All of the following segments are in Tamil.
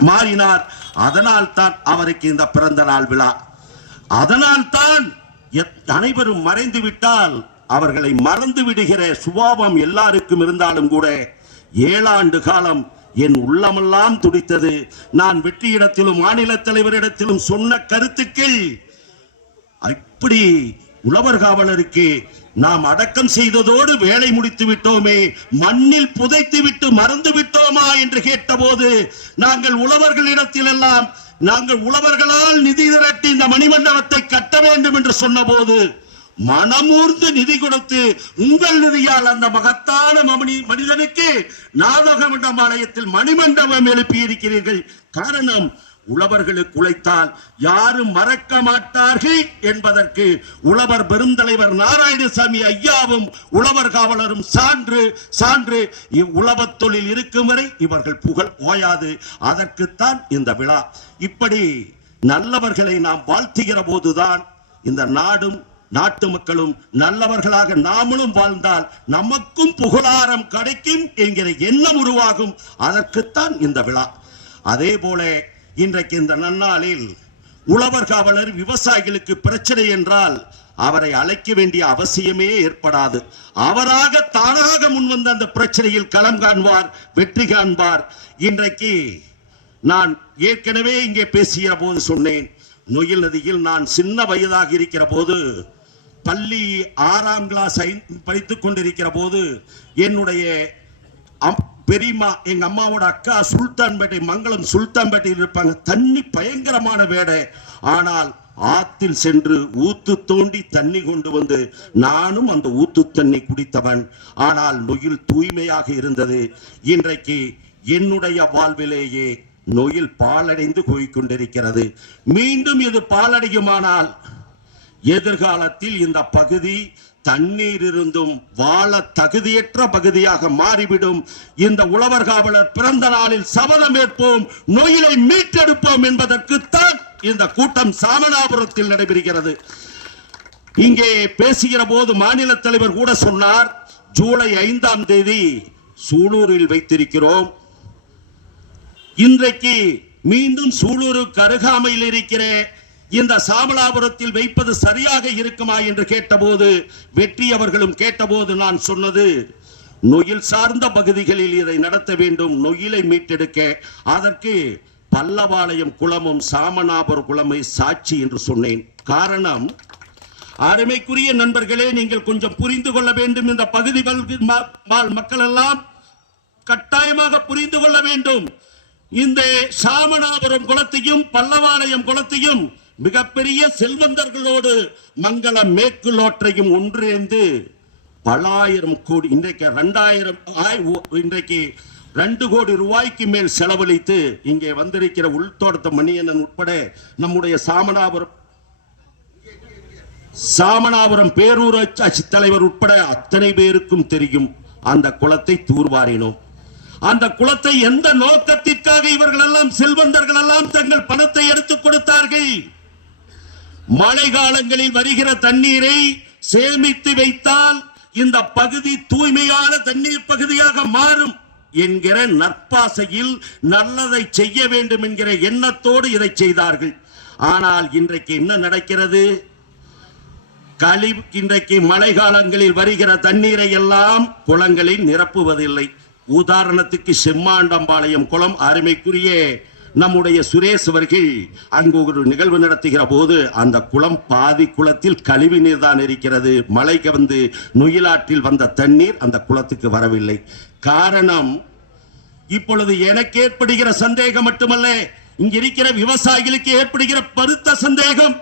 மாறினார். அதனால் தான் அவருக்கு இந்த பிறந்த நாள் விழா. அதனால் தான் எத்- அனைவரும் மறைந்து விட்டால் அவர்களை மறந்து விடுகிற சுபாவம் எல்லாருக்கும் இருந்தாலும் கூட ஏழாண்டு காலம் என் உள்ளமெல்லாம் துடித்தது. நான் வெற்றியிடத்திலும் மாநில தலைவரிடத்திலும் சொன்ன கருத்துக்கள் அப்படி உழவர் காவலருக்கு நாம் அடக்கம் செய்ததோடு வேலை முடித்து விட்டோமே மண்ணில் புதைத்து விட்டு மறந்து விட்டோமா என்று கேட்டபோது நாங்கள் உழவர்களிடத்தில் எல்லாம் நாங்கள் உழவர்களால் நிதி திரட்டி இந்த மணிமண்டபத்தை கட்ட வேண்டும் என்று சொன்னபோது மனமூர்ந்து நிதி கொடுத்து உங்கள் நிதியால் அந்த மகத்தான மனிதனுக்கு நாதகமண்டம் ஆலயத்தில் மணிமண்டபம் எழுப்பி இருக்கிறீர்கள் காரணம் உழவர்களுக்கு உழைத்தால் யாரும் மறக்க மாட்டார்கள் என்பதற்கு உழவர் பெருந்தலைவர் நாராயணசாமி ஐயாவும் உழவர் காவலரும் சான்று சான்று இவ்வுழவத் தொழில் இருக்கும் வரை இவர்கள் புகழ் ஓயாது. அதற்குத்தான் இந்த விழா. இப்படி நல்லவர்களை நாம் வாழ்த்துகிற போதுதான் இந்த நாடும் நாட்டு மக்களும் நல்லவர்களாக நாமளும் வாழ்ந்தால் நமக்கும் புகழாரம் கிடைக்கும் என்கிற எண்ணம் உருவாகும். அதற்குத்தான் இந்த விழா. அதே போல இன்றைக்கு இந்த நன்னாளில் உழவர் காவலர் விவசாயிகளுக்கு பிரச்சனை என்றால் அவரை அழைக்க வேண்டிய அவசியமே ஏற்படாது. அவராக தானாக முன்வந்த அந்த பிரச்சனையில் களம் காண்பார் வெற்றி காண்பார். இன்றைக்கு நான் ஏற்கனவே இங்கே பேசுகிற போது சொன்னேன் நொயில் நதியில் நான் சின்ன வயதாக இருக்கிற போது பள்ளி ஆறாம் கிளாஸ் படித்துக் கொண்டிருக்கிற போது என்னுடைய பெரியமா பெரியம்மா எங்க அம்மாவோட அக்கா சுல்தான்பேட்டை மங்களம் சுல்தான்பேட்டையில் இருப்பாங்க. தண்ணி பயங்கரமான வேடை. ஆனால் ஆத்தில் சென்று ஊத்து தோண்டி தண்ணி கொண்டு வந்து நானும் அந்த ஊத்து தண்ணி குடித்தவன். ஆனால் நொயில் தூய்மையாக இருந்தது. இன்றைக்கு என்னுடைய வாழ்விலேயே நொயில் பாலடைந்து போய்க் கொண்டிருக்கிறது. மீண்டும் இது பாலடையுமானால் எதிர்காலத்தில் இந்த பகுதி தண்ணீர் இருந்தும் வாழ தகுதியற்ற பகுதியாக மாறிவிடும். இந்த உழவர் காவலர் பிறந்த நாளில் சபதம் ஏற்போம் நோயிலை மீட்டெடுப்போம் என்பதற்குத்தான் இந்த கூட்டம் சாமனாபுரத்தில் நடைபெறுகிறது. இங்கே பேசுகிற போது மாநில தலைவர் கூட சொன்னார் ஜூலை ஐந்தாம் தேதி சூலூரில் வைத்திருக்கிறோம். இன்றைக்கு மீண்டும் சூலூருக்கு அருகாமையில் இருக்கிற இந்த சாமலாபுரத்தில் வைப்பது சரியாக இருக்குமா என்று கேட்டபோது வெற்றி அவர்களும் கேட்டபோது நான் சொன்னது நொயில் சார்ந்த பகுதிகளில் இதை நடத்த வேண்டும் நொயிலை மீட்டெடுக்க. அதற்கு பல்லவாளையம் குளமும் சாமநாபர் குளமை சாட்சி என்று சொன்னேன். காரணம் அருமைக்குரிய நண்பர்களே நீங்கள் கொஞ்சம் புரிந்து கொள்ள வேண்டும். இந்த பகுதி மக்கள் எல்லாம் கட்டாயமாக புரிந்து கொள்ள வேண்டும். இந்த சாமநாபுரம் குளத்தையும் பல்லவாளையம் குளத்தையும் மிகப்பெரிய செல்வந்தர்களோடு மங்கள மேற்குலோற்றையும் ஒன்றிணைந்து பலாயிரம் கோடி இன்றைக்கு ரெண்டாயிரம் இன்றைக்கு ரெண்டு கோடி ரூபாய்க்கு மேல் செலவழித்து இங்கே வந்திருக்கிற உள்தோட்டத்த மணியண்ணன் உட்பட நம்முடைய சாமனாபுரம் சாமனாபுரம் பேரூராட்சி தலைவர் உட்பட அத்தனை பேருக்கும் தெரியும் அந்த குளத்தை தூர்வாரினோம். அந்த குளத்தை எந்த நோக்கத்திற்காக இவர்கள் எல்லாம் செல்வந்தர்கள் எல்லாம் தங்கள் பணத்தை எடுத்துக் கொடுத்தார்கள்? மழை காலங்களில் வருகிற தண்ணீரை சேமித்து வைத்தால் இந்த பகுதி தூய்மையான தண்ணீர் பகுதியாக மாறும் என்கிற நற்பாசையில் நல்லதை செய்ய வேண்டும் என்கிற எண்ணத்தோடு இதை செய்தார்கள். ஆனால் இன்றைக்கு என்ன நடக்கிறது? களி இன்றைக்கு மழை காலங்களில் வருகிற தண்ணீரை எல்லாம் குளங்களில் நிரப்புவதில்லை. உதாரணத்துக்கு செம்மாண்டம்பாளையம் குளம் அருமைக்குரிய நம்முடைய சுரேஷ் அவர்கள் அங்கு ஒரு நிகழ்வு நடத்துகிற போது அந்த குளம் பாதி குளத்தில் கழிவு நீர் தான் இருக்கிறது. மலைக்கு வந்து நுயிலாற்றில் வந்த தண்ணீர் அந்த குளத்துக்கு வரவில்லை. காரணம் இப்பொழுது எனக்கு ஏற்படுகிற சந்தேகம் மட்டுமல்ல இங்க இருக்கிற விவசாயிகளுக்கு ஏற்படுகிற பருத்த சந்தேகம்.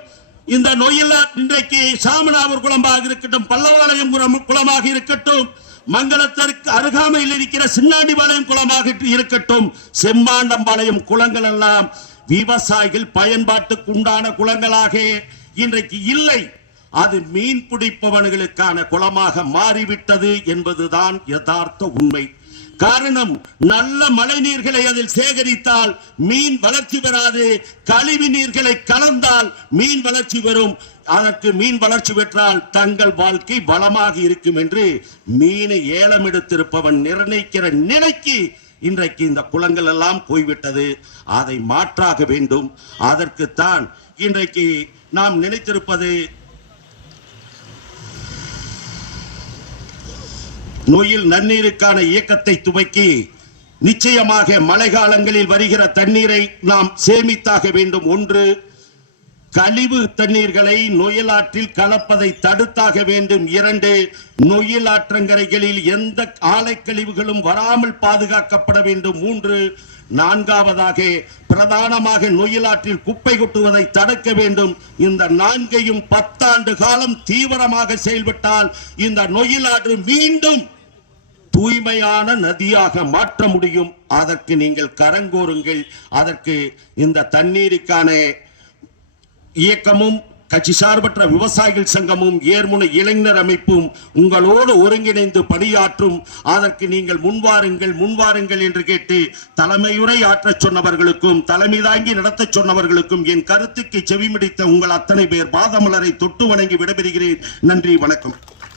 இந்த நோயில் இன்றைக்கு சாமனாவூர் குளமாக இருக்கட்டும் பல்லவாளையம் குளமாக இருக்கட்டும் மங்களத்திற்கு அருகாமையில் இருக்கிற சின்னாண்டிபாளையம் குளமாக இருக்கட்டும் செம்மாண்டம்பாளையம் குளங்கள் எல்லாம் விவசாயிகள் பயன்பாட்டுக்கு உண்டான குளங்களாக இன்றைக்கு இல்லை. அது மீன் பிடிப்பவனுகளுக்கான குளமாக மாறிவிட்டது என்பதுதான் யதார்த்த உண்மை. காரணம் நல்ல மழை நீர்களை அதில் சேகரித்தால் மீன் வளர்ச்சி பெறாது கழிவு நீர்களை கலந்தால் மீன் வளர்ச்சி வரும். அதற்கு மீன் வளர்ச்சி பெற்றால் தங்கள் வாழ்க்கை வளமாக இருக்கும் என்று மீனை ஏலம் எடுத்திருப்பவன் நிர்ணயிக்கிற நிலைக்கு இன்றைக்கு இந்த குளங்கள் எல்லாம் போய்விட்டது. அதை மாற்றாக வேண்டும். அதற்குத்தான் இன்றைக்கு நாம் நினைத்திருப்பது நொயில் நன்னீருக்கான இயக்கத்தை துவக்கி நிச்சயமாக மழை காலங்களில் வருகிற தண்ணீரை நாம் சேமித்தாக வேண்டும். ஒன்று கழிவு தண்ணீர்களை நொயலாற்றில் கலப்பதை தடுத்தாக வேண்டும். இரண்டு நொயில் ஆற்றங்கரைகளில் எந்த ஆலைக்கழிவுகளும் வராமல் பாதுகாக்கப்பட வேண்டும். மூன்று நான்காவதாக பிரதானமாக நொயிலாற்றில் குப்பை கொட்டுவதை தடுக்க வேண்டும். இந்த நான்கையும் பத்தாண்டு காலம் தீவிரமாக செயல்பட்டால் இந்த நொயிலாற்று மீண்டும் தூய்மையான நதியாக மாற்ற முடியும். அதற்கு நீங்கள் கரங்கோருங்கள் அதற்கு இந்த தண்ணீருக்கான இயக்கமும் கட்சி சார்பற்ற விவசாயிகள் சங்கமும் ஏர்முனை இளைஞர் அமைப்பும் உங்களோடு ஒருங்கிணைந்து பணியாற்றும். அதற்கு நீங்கள் முன்வாருங்கள் முன்வாருங்கள் என்று கேட்டு தலைமையுரை ஆற்றச் சொன்னவர்களுக்கும் தலைமை தாங்கி நடத்தச் சொன்னவர்களுக்கும் என் கருத்துக்கு செவிமடித்த உங்கள் அத்தனை பேர் பாதமலரை தொட்டு வணங்கி விடைபெறுகிறேன். நன்றி வணக்கம்.